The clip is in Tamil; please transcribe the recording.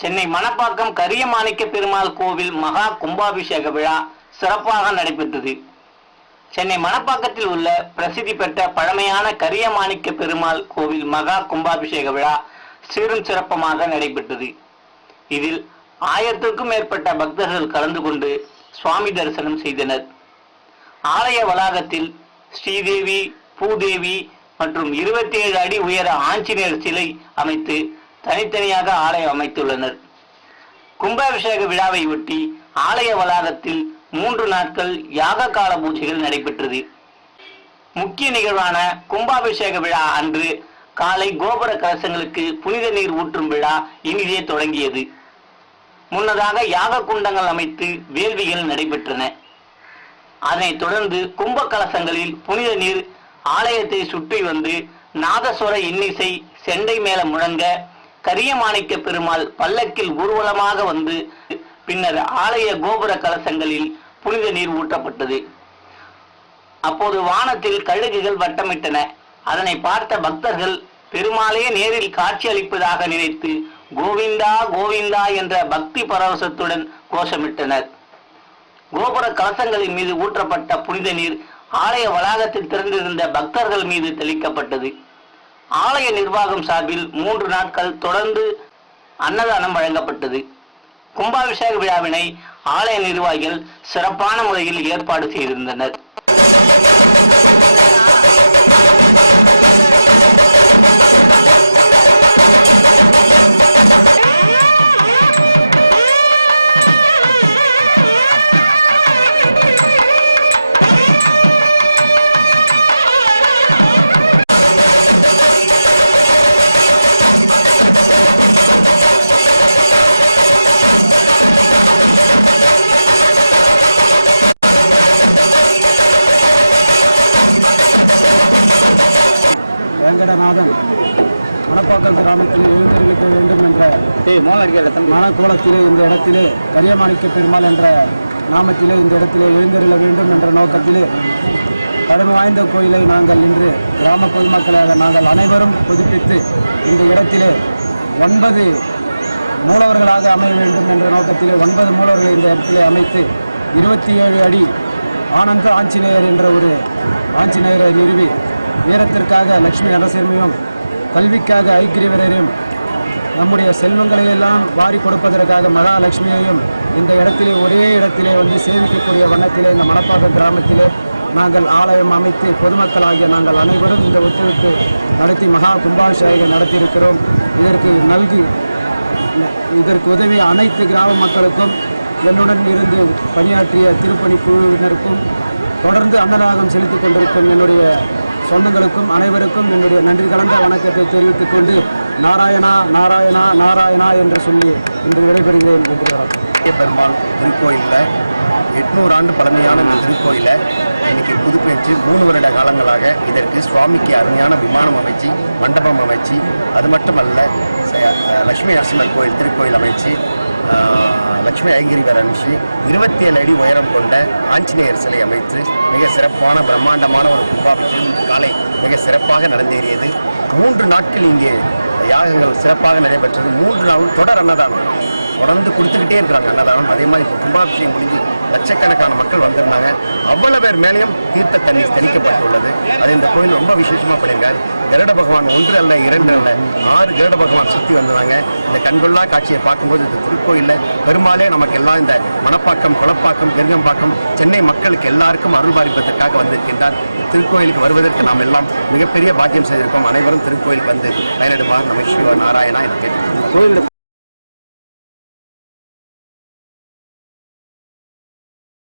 சென்னை மணப்பாக்கம் கரியமாணிக்க பெருமாள் கோவில் மகா கும்பாபிஷேக விழா சிறப்பாக நடைபெற்றது. சென்னை மணப்பாக்கத்தில் உள்ள பிரசித்தி பெற்ற பழமையான கரியமாணிக்க பெருமாள் கோவில் மகா கும்பாபிஷேக விழா சீரும் சிறப்பமாக நடைபெற்றது. இதில் ஆயிரத்திற்கும் மேற்பட்ட பக்தர்கள் கலந்து கொண்டு சுவாமி தரிசனம் செய்தனர். ஆலய வளாகத்தில் ஸ்ரீதேவி பூதேவி மற்றும் இருபத்தி ஏழு அடி உயர ஆஞ்சநேயர் சிலை அமைத்து தனித்தனியாக ஆலயம் அமைத்துள்ளனர். கும்பாபிஷேக விழாவை ஒட்டி ஆலய வளாகத்தில் மூன்று நாட்கள் யாக கால பூஜைகள் நடைபெற்றது. முக்கிய நிகழ்வான கும்பாபிஷேக விழா அன்று காலை கோபுர கலசங்களுக்கு புனித நீர் ஊற்றும் விழா இனிதே தொடங்கியது. முன்னதாக யாக குண்டங்கள் அமைத்து வேள்விகள் நடைபெற்றன. அதனைத் தொடர்ந்து கும்ப கலசங்களில் புனித நீர் ஆலயத்தை சுற்றி வந்து நாதஸ்வர இன்னிசை செண்டை மேல முழங்க கரியமாணிக்க பெருமாள் பல்லக்கில் ஊர்வலமாக வந்து பின்னர் ஆலய கோபுர கலசங்களில் புனித நீர் ஊற்றப்பட்டது. அப்போது வானத்தில் கழுகுகள் வட்டமிட்டன. அதனை பார்த்த பக்தர்கள் பெருமாளே நேரில் காட்சி அளிப்பதாக நினைத்து கோவிந்தா கோவிந்தா என்ற பக்தி பரவசத்துடன் கோஷமிட்டனர். கோபுர கலசங்களின் மீது ஊற்றப்பட்ட புனித நீர் ஆலய வளாகத்தில் திறந்திருந்த பக்தர்கள் மீது தெளிக்கப்பட்டது. ஆலய நிர்வாகம் சார்பில் மூன்று நாட்கள் தொடர்ந்து அன்னதானம் வழங்கப்பட்டது. கும்பாபிஷேக விழாவினை ஆலய நிர்வாகிகள் சிறப்பான முறையில் ஏற்பாடு செய்திருந்தனர். வேங்கடநாதன் மணப்பாக்கம் கிராமத்தில் எழுந்தருளிக்க வேண்டும் என்ற மனக்கோலத்திலே இந்த இடத்திலே கரியமாணிக்க பெருமாள் என்ற நாமத்திலே இந்த இடத்திலே எழுந்தருள வேண்டும் என்ற நோக்கத்திலே பழமை வாய்ந்த கோயிலை நாங்கள் இன்று கிராம பொதுமக்களாக நாங்கள் அனைவரும் புதுப்பித்து இந்த இடத்திலே ஒன்பது மூலவர்களாக அமைய வேண்டும் என்ற நோக்கத்திலே ஒன்பது மூலவர்களை இந்த இடத்திலே அமைத்து இருபத்தி ஏழு அடி ஆனந்த ஆஞ்சநேயர் என்ற ஒரு ஆஞ்சநேயரை நிறுவி வீரத்திற்காக லட்சுமி நரசிம்மையும் கல்விக்காக ஐக்கிரியவரையும் நம்முடைய செல்வங்களை எல்லாம் வாரி கொடுப்பதற்காக மகாலட்சுமியையும் இந்த இடத்திலே ஒரே இடத்திலே வந்து சேமிக்கக்கூடிய வண்ணத்திலே இந்த மணப்பாக்கம் கிராமத்திலே நாங்கள் ஆலயம் அமைத்து பொதுமக்களாகிய நாங்கள் அனைவரும் இந்த ஒத்துழைப்பு நடத்தி மகா கும்பாபிஷேகம் நடத்தியிருக்கிறோம். இதற்கு நல்கி இதற்கு உதவிய அனைத்து கிராம மக்களுக்கும் என்னுடன் இருந்து பணியாற்றிய திருப்பணி குழுவினருக்கும் தொடர்ந்து அன்னதானம் செலுத்திக் கொண்டிருக்கும் என்னுடைய சொந்தங்களுக்கும் அனைவருக்கும் என்னுடைய நன்றி கலந்த வணக்கத்தை தெரிவித்துக் கொண்டு நாராயணா நாராயணா நாராயணா என்று சொல்லி இன்று விடைபெறுகிறேன் என்று பெருமாள் திருக்கோயிலில் எட்நூறு ஆண்டு பழமையான இந்த திருக்கோயிலை இன்னைக்கு புதுப்பேச்சு மூணு வருட காலங்களாக இதற்கு சுவாமிக்கு அருமையான விமானம் அமைச்சு மண்டபம் அமைச்சு அது மட்டுமல்ல ச- லட்சுமி நரசிம்மர் கோயில் திருக்கோயில் அமைச்சு ஆஹ், லட்சுமி ஐங்கிரிவர் அனுப்பிச்சு இருபத்தி ஏழு அடி உயரம் கொண்ட ஆஞ்சநேயர் சிலை அமைத்து மிக சிறப்பான பிரம்மாண்டமான ஒரு கும்பாபிஷேகம் இன்று காலை மிக சிறப்பாக நடந்தேறியது. மூன்று நாட்கள் இங்கே யாகங்கள் சிறப்பாக நடைபெற்றது. மூன்று நாளும் தொடர் அன்னதானம். தொடர்ந்து கொடுத்துக்கிட்டே இருக்கிறாங்க. அன்னதானம் அதே மாதிரி கும்பாபிஷேகம் முடிஞ்சு லட்சக்கணக்கான மக்கள் வந்திருந்தாங்க. அவ்வளவு பேர் மேலேயும் தீர்த்த தண்ணீர் தெளிக்கப்பட்டுள்ளது. அது இந்த கோயில் ரொம்ப விசேஷமாக பண்ணியிருக்காரு. கருட பகவான் ஒன்று அல்ல இரண்டு அல்ல ஆறு கருட பகவான் சுற்றி வந்தாங்க இந்த கண்கொள்ளா காட்சியை பார்க்கும்போது இந்த திருக்கோயிலில். பெருமாளே நமக்கு எல்லாம் இந்த மணப்பாக்கம் குளப்பாக்கம் பெருங்கம்பாக்கம் சென்னை மக்களுக்கு எல்லாருக்கும் அருள் பாதிப்பதற்காக வந்திருக்கின்றார். திருக்கோயிலுக்கு வருவதற்கு நாம் எல்லாம் மிகப்பெரிய பாக்கியம் செய்திருக்கோம். அனைவரும் திருக்கோயிலுக்கு வந்து பயனிடுவார். நம சிவ நாராயணா என்று கேட்டு கோயில்